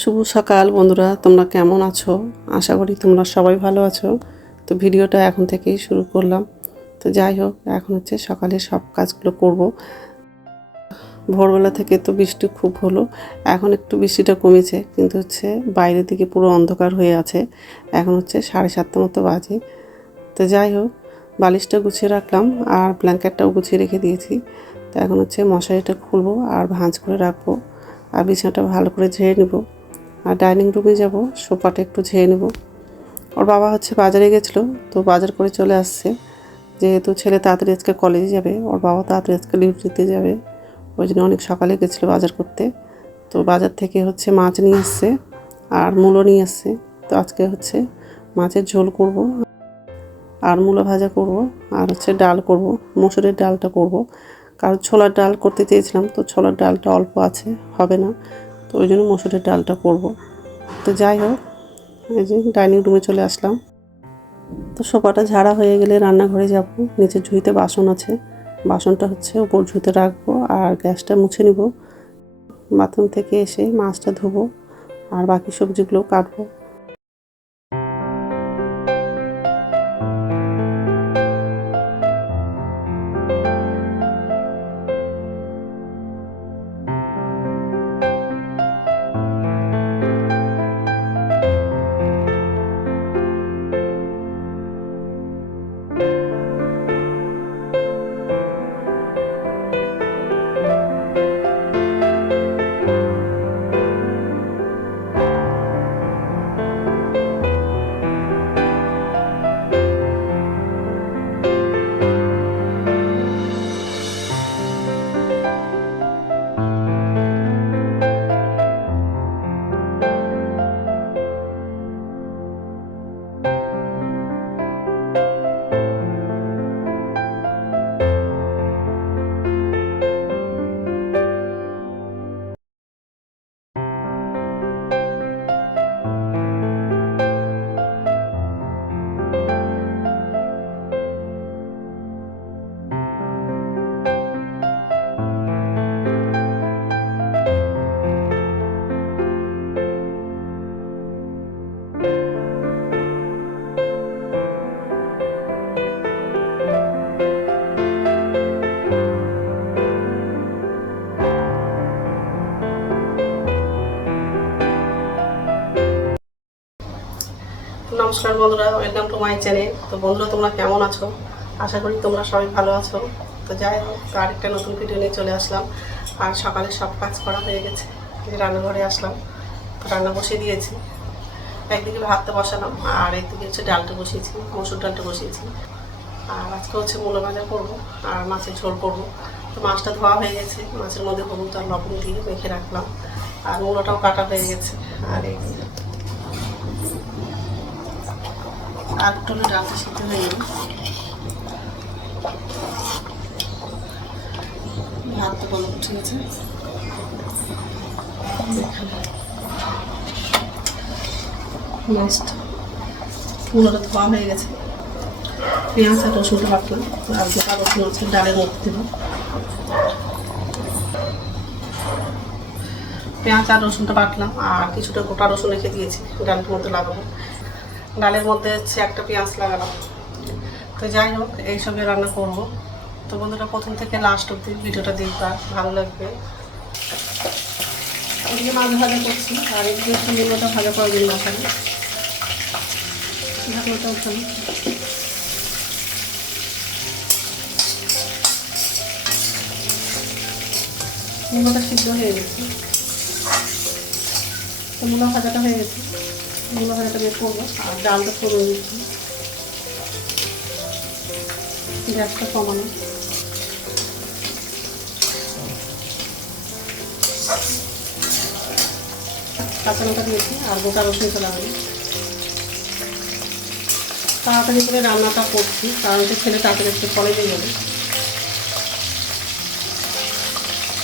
শুভ সকাল বন্ধুরা, তোমরা কেমন আছো? আশা করি তোমরা সবাই ভালো আছো। তো ভিডিওটা এখন থেকেই শুরু করলাম। তো যাই হোক, এখন হচ্ছে সকালে সব কাজগুলো করব। ভোরবেলা থেকে তো বৃষ্টি খুব হলো, এখন একটু বৃষ্টিটা কমেছে, কিন্তু হচ্ছে বাইরের দিকে পুরো অন্ধকার হয়ে আছে। এখন হচ্ছে 7:30 মতো বাজে। তো যাই হোক, বালিশটা গুছিয়ে রাখলাম আর ব্ল্যাঙ্কেটটাও গুছিয়ে রেখে দিয়েছি। তো এখন হচ্ছে মশারিটা খুলবো আর ভাঁজ করে রাখবো, আর বিছানাটা ভালো করে ঝেড়ে নেব। আর ডাইনিং রুমে যাব, সোফাটা একটু ঝেড়ে নেব। ওর বাবা হচ্ছে বাজারে গেছিলো, তো বাজার করে চলে আসছে। যেহেতু ছেলে তাড়াতাড়ি আজকে কলেজে যাবে, ওর বাবা তাড়াতাড়ি আজকে ডিউটিতে যাবে, ওই জন্য অনেক সকালে গেছিলো বাজার করতে। তো বাজার থেকে হচ্ছে মাছ নিয়ে আসছে আর মূলো নিয়ে আসছে। তো আজকে হচ্ছে মাছের ঝোল করব আর মূলো ভাজা করব, আর হচ্ছে ডাল করব, মসুরের ডালটা করব। কারণ ছোলার ডাল করতে চেয়েছিলাম, তো ছোলার ডালটা অল্প আছে, হবে না, তো ওই জন্য মসুরের ডালটা করব। তো যাই হোক, এই যে ডাইনিং রুমে চলে আসলাম। তো সোফাটা ঝাড়া হয়ে গেলে রান্নাঘরে যাব। নিচের ঝুঁইতে বাসন আছে, বাসনটা হচ্ছে উপর ঝুঁতে রাখবো আর গ্যাসটা মুছে নিব। বাথরুম থেকে এসে মাছটা ধোবো আর বাকি সবজিগুলো কাটবো। নমস্কার বন্ধুরা, ওয়েলকাম টু মাই চ্যানেল। তো বন্ধুরা, তোমরা কেমন আছো? আশা করি তোমরা সবাই ভালো আছো। তো যাই হোক, আরেকটা নতুন ভিডিও নিয়ে চলে আসলাম। আর সকালে সব কাজ করা হয়ে গেছে, রান্নাঘরে আসলাম, রান্না বসিয়ে দিয়েছি। একদিকে ভাতটা বসালাম আর একদিকে হচ্ছে ডালটা বসিয়েছি, মসুর ডালটা বসিয়েছি। আর আজকে হচ্ছে মূলো ভাজা করবো আর মাছের ঝোল করবো। তো মাছটা ধোয়া হয়ে গেছে, মাছের মধ্যে হলুদ আর লবণ দিয়ে মেখে রাখলাম, আর মূলোটাও কাটা হয়ে গেছে। আর এই আর একটু ডালটা সিদ্ধ হয়ে গেল, ভাত তো বলো ঠিক আছে। মাছটা মূলোটা ধোয়া হয়ে গেছে, পেঁয়াজ আর রসুনটা বাটলাম আর গোটা রসুন হচ্ছে ডালের মধ্যে দেবো। পেঁয়াজ আর রসুনটা বাটলাম আর কিছুটা গোটা রসুন রেখে দিয়েছি, ডালের মধ্যে লাগাবো। ডালের মধ্যে হচ্ছে একটা পেঁয়াজ লাগালাম। তো যাই হোক, এইসবে রান্না করবো। তো বন্ধুরা, প্রথম থেকে লাস্ট অব্দি ভিডিওটা দেখবা, ভালো লাগবে। এদিকে মাছ ভাজা করছি আর এদিকে হচ্ছে মূলোটা ভাজা করার জন্য মাখানি ঢাকনাটা উঠানো। মূলোটা সিদ্ধ হয়ে গেছে, তো মূলো ভাজাটা হয়ে গেছে। মূলো ভাজাটা বের করবো আর ডালটা করে দিচ্ছি। গ্যাসটা কমানো, কাঁচা লঙ্কা দিয়েছি আর গোটা রসুনটা লাগানো। তাড়াতাড়ি করে রান্নাটা করছি, কারণ ছেলে তাড়াতাড়ি একটু কলেজে যাবে।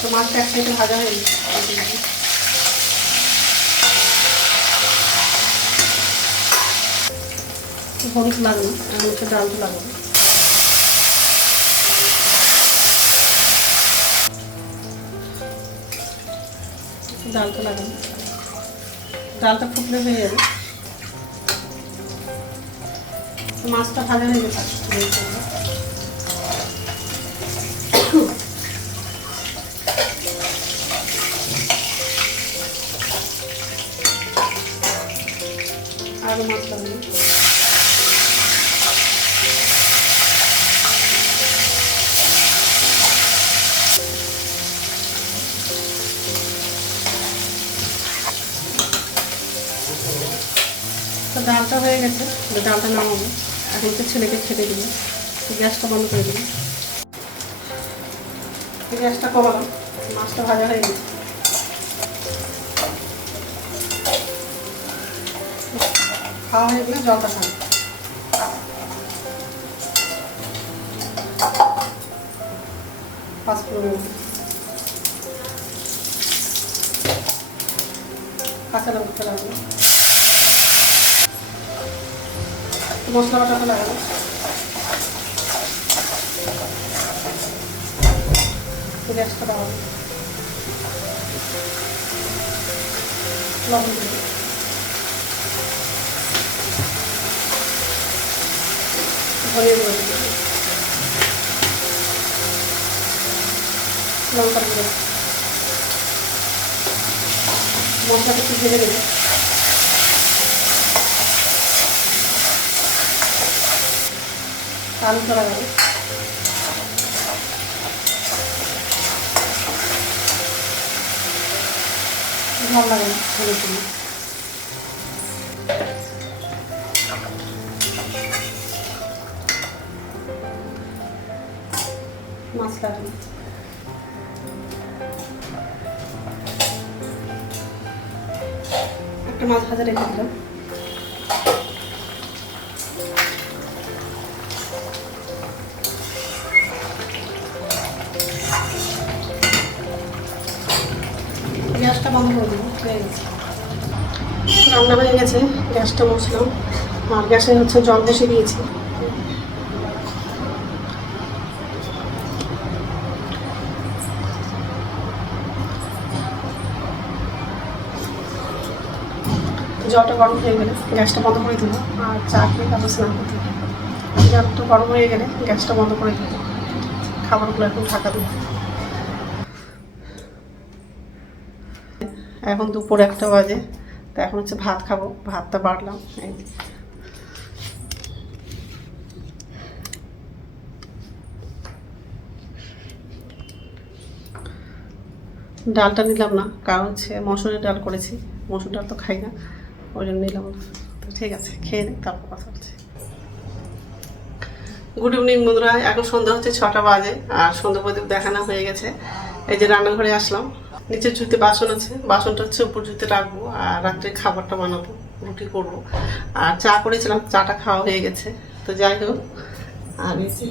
তো মাছটা এক সাইডে ভাজা হয়ে গেছে, হলুদ লাগানো আর হচ্ছে ডালটা লাগানো। ডালটা লাগানো ডালটা ফুটলে হয়ে যাবে। মাছটা ভাজা হয়ে গেছে। আরও মশলা দেবো। তো ডালটা হয়ে গেছে, ডালটা নামাবো। এখন তো ছেলেকে খেতে দিব। গ্যাসটা বন্ধ করে দিবি। গ্যাসটা কমালাম, মাছটা ভাজা হয়ে গেছে। খাওয়া হয়ে গেলে জলটা খাবে। পাঁচফোড়ন, কাঁচা লঙ্কা লাগাবো, মশলা বাটাটা লাগাবো। গ্যাসটা লাগাবো, লবণ দেবো, ধনিয়া গুঁড়ো দেবো, লঙ্কার গুঁড়ো, মশলাটা একটু ভেজে দেবো। আলুটা লাগাবো, ভালো লাগে হলুদ দিলে। মাছ লাগাবো, একটা মাছ ভাজা রেখে দিলাম। গ্যাসটা বন্ধ করে দেবো। হয়ে গেছে, রান্না হয়ে গেছে। গ্যাসটা মুছলাম আর গ্যাসে হচ্ছে জল বসে দিয়েছি। জলটা গরম হয়ে গেলে গ্যাসটা বন্ধ করে দেবো আর চা খেয়ে তারপর স্নান করতে হবে। জল একটু গরম হয়ে গেলে গ্যাসটা বন্ধ করে দেবো। খাবারগুলো এখন ঢাকা দেবো। এখন দুপুর 1টা বাজে। তো এখন হচ্ছে ভাত খাবো। ভাতটা বাড়লাম। ডালটা নিলাম না, কারণ হচ্ছে মসুরের ডাল করেছি। মসুর ডাল তো খাই না, ওই জন্য নিলাম না। তো ঠিক আছে, খেয়ে নিই, তারপর কথা হচ্ছে। গুড ইভিনিং বন্ধুরা। এখন সন্ধ্যা হচ্ছে 6টা বাজে আর সন্ধ্যা প্রদীপ দেখানো হয়ে গেছে। এই যে রান্নাঘরে আসলাম। নিচের জুতে বাসন আছে, বাসনটা হচ্ছে উপর জুতে রাখবো আর রাত্রে খাবারটা বানাবো, রুটি করবো। আর চা করেছিলাম, চাটা খাওয়া হয়ে গেছে। তো যাই হোক, আর এই যে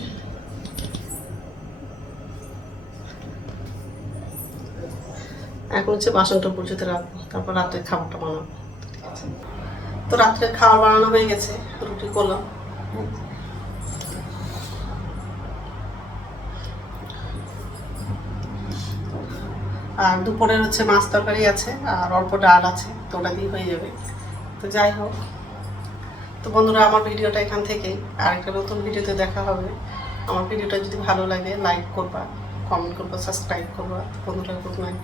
এখন হচ্ছে বাসনটা উপর জুতে রাখবো, তারপর রাত্রে খাবারটা বানাবো। ঠিক আছে, তো রাত্রে খাবার বানানো হয়ে গেছে, রুটি করলাম। আর দুপুরের হচ্ছে মাছ তরকারি আছে আর অল্প ডাল আছে, তো ওটা দিয়ে হয়ে যাবে। তো যাই হোক, তো বন্ধুরা আমার ভিডিওটা এখান থেকেই। আর একটা নতুন ভিডিওতে দেখা হবে। আমার ভিডিওটা যদি ভালো লাগে লাইক করবা, কমেন্ট করবা, সাবস্ক্রাইব করবা। বন্ধুরা গুড নাইট।